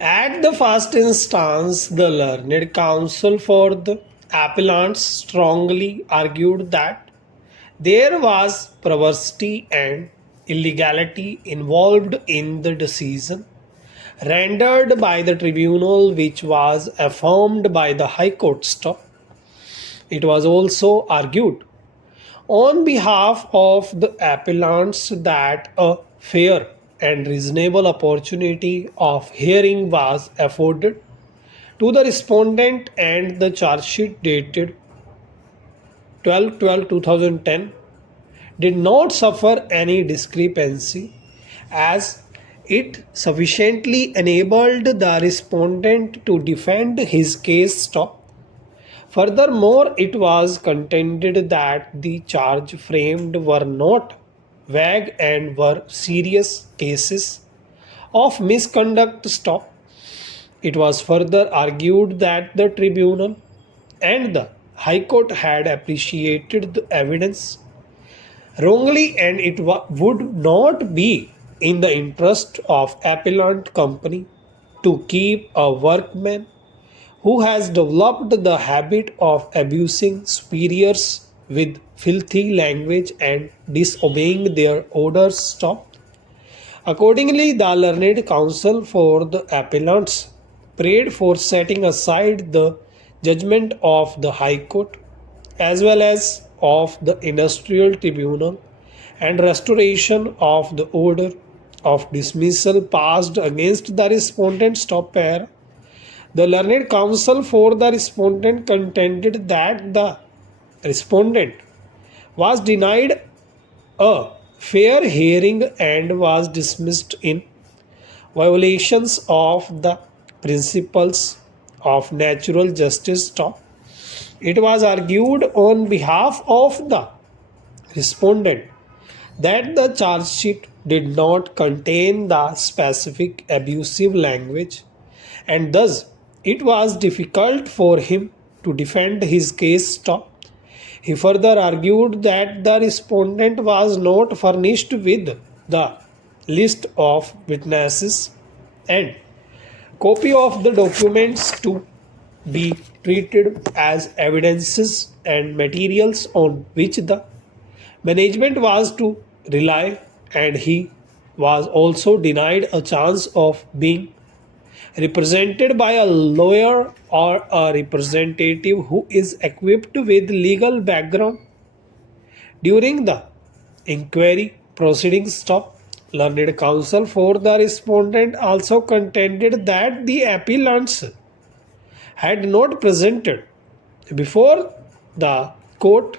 At the first instance, the learned counsel for the appellants strongly argued that there was perversity and illegality involved in the decision rendered by the tribunal, which was affirmed by the High Court. It was also argued on behalf of the appellants that a fair and reasonable opportunity of hearing was afforded to the respondent, and the charge sheet dated 12/12/2010 did not suffer any discrepancy, as it sufficiently enabled the respondent to defend his case. Furthermore, it was contended that the charge framed were not vague and were serious cases of misconduct. It was further argued that the tribunal and the High Court had appreciated the evidence wrongly, and it would not be in the interest of appellant company to keep a workman who has developed the habit of abusing superiors with filthy language and disobeying their orders. Accordingly, the learned counsel for the appellants prayed for setting aside the judgment of the High Court as well as of the Industrial Tribunal and restoration of the order of dismissal passed against the respondent. The learned counsel for the respondent contended that the respondent was denied a fair hearing and was dismissed in violations of the principles of natural justice. It was argued on behalf of the respondent that the charge sheet did not contain the specific abusive language, and thus it was difficult for him to defend his case. He further argued that the respondent was not furnished with the list of witnesses and copy of the documents to be treated as evidences and materials on which the management was to rely, and he was also denied a chance of being represented by a lawyer or a representative who is equipped with legal background during the inquiry proceedings. Learned counsel for the respondent also contended that the appellants had not presented before the court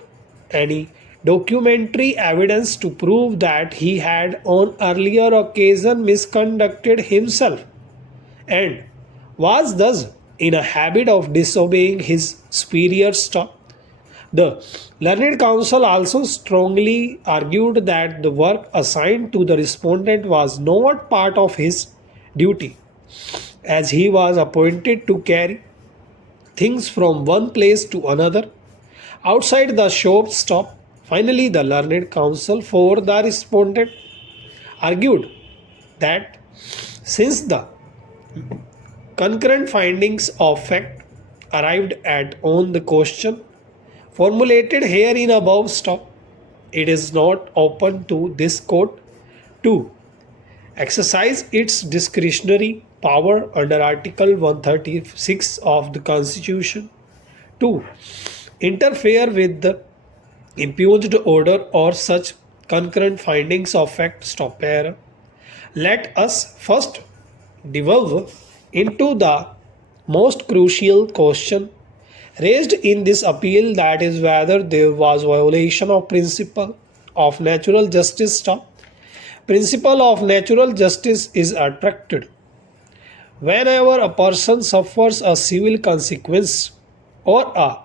any documentary evidence to prove that he had on earlier occasion misconducted himself and was thus in a habit of disobeying his superiors. The learned counsel also strongly argued that the work assigned to the respondent was not part of his duty, as he was appointed to carry things from one place to another outside the shop. Finally, the learned counsel for the respondent argued that since the concurrent findings of fact arrived at on the question formulated here in above, it is not open to this court to exercise its discretionary power under Article 136 of the Constitution to interfere with the impugned order or such concurrent findings of fact. Let us first delve into the most crucial question raised in this appeal, that is whether there was violation of principle of natural justice. Principle of natural justice is attracted whenever a person suffers a civil consequence or a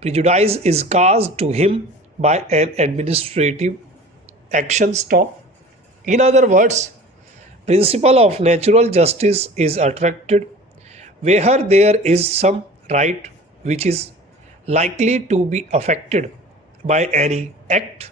prejudice is caused to him by an administrative action. In other words, principle of natural justice is attracted where there is some right which is likely to be affected by any act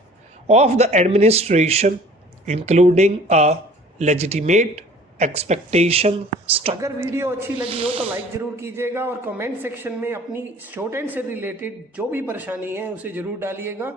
of the administration, including a legitimate expectation stop. अगर video अच्छी लगी हो तो like जरूर कीजिएगा और comment section में अपनी शॉर्ट हैंड से रिलेटेड जो भी परेशानी है उसे जरूर डालिएगा।